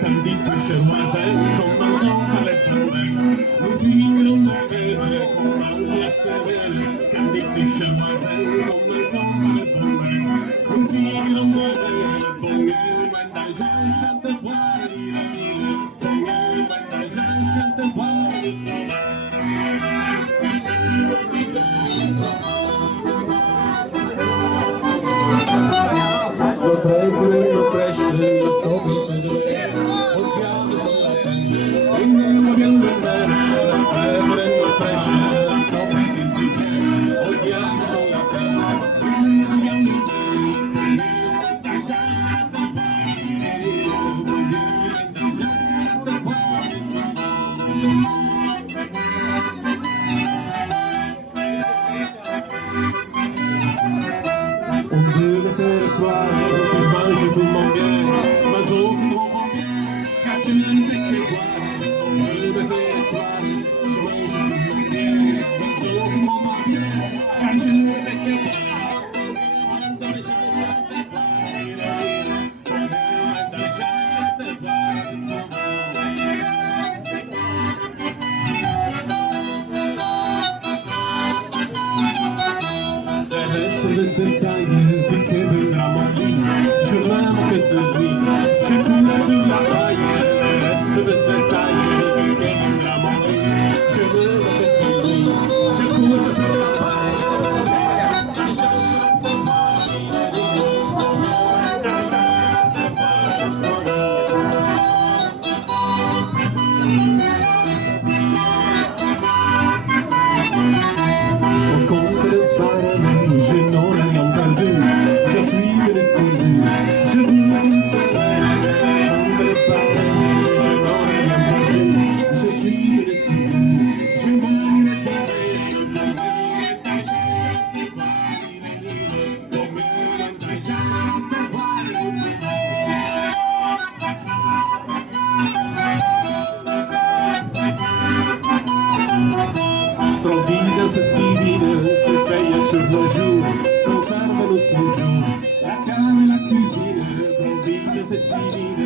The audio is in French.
comme des touches voisins, commençons par la poubelle. Nos filles l'ont nouvelle, commence la semaine, comme des touches voisins, commençons par la poubelle. Nos filles l'ont nouvelle, pour mieux, maintenant je chante pas, pour mieux, maintenant je chante pas, on veut me faire croire que je mange tout mon bien, ma sauce est trop bien, car je ne fais que boire. On veut me faire croire que je mange tout mon bien, ma sauce est trop bien, car je ne fais que boire. Dans les gens chantent pas, dans les gens chantent pas. Le détail du Kevin à mon lit, je manque de lui, je couche sur la paille, reste le détail du Kevin à mon lit, je manque de lui, je couche sur la paille, les gens chantent pas, les gens chantent pas. On compte le paradis, je n'en ai rien perdu, je suis découvert, je dis le paradis, je n'en ai rien perdu, je suis découvert, je vois le paradis, trop vide cette divine qui veille sur nos jours, conserve-nous toujours, la cave et la cuisine, trop vide cette divine